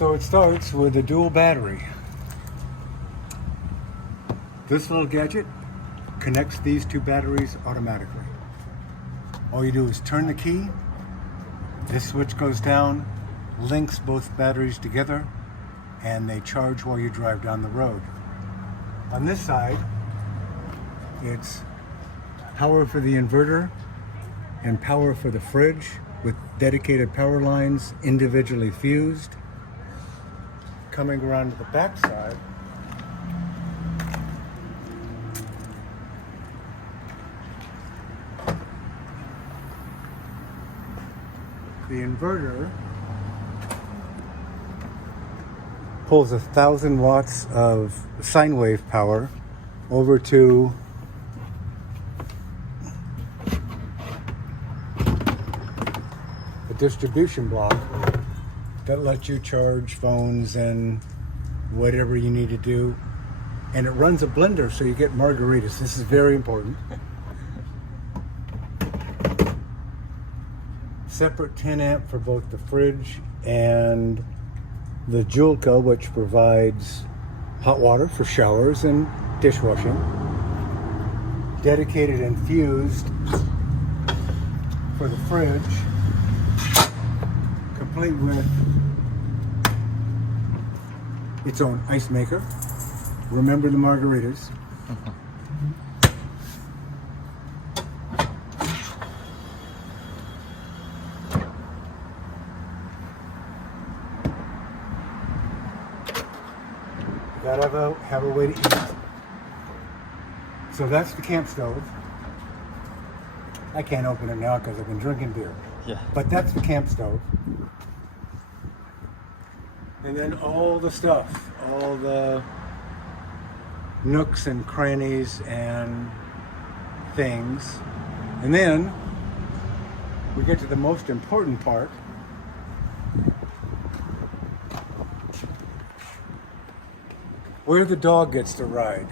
So it starts with a dual battery. This little gadget connects these two batteries automatically. All you do is turn the key, this switch goes down, links both batteries together, and they charge while you drive down the road. On this side, it's power for the inverter and power for the fridge with dedicated power lines individually fused. Coming around to the back side, the inverter pulls 1,000 watts of sine wave power over to a distribution block that lets you charge phones and whatever you need to do. And it runs a blender so you get margaritas. This is very important. Separate 10 amp for both the fridge and the Julka, which provides hot water for showers and dishwashing. Dedicated and fused for the fridge, complete with its own ice maker. Remember the margaritas. Gotta have a way to eat. So that's the camp stove. I can't open it now because I've been drinking beer. Yeah. But that's the camp stove. And then all the stuff, all the nooks and crannies and things. And then we get to the most important part. Where the dog gets to ride.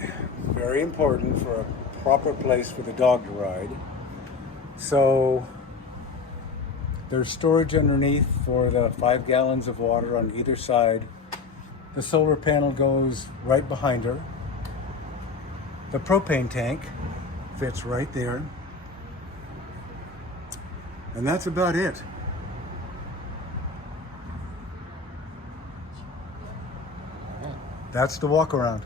Very important for a proper place for the dog to ride. So there's storage underneath for the 5 gallons of water on either side. The solar panel goes right behind her. The propane tank fits right there. And that's about it. That's the walk around.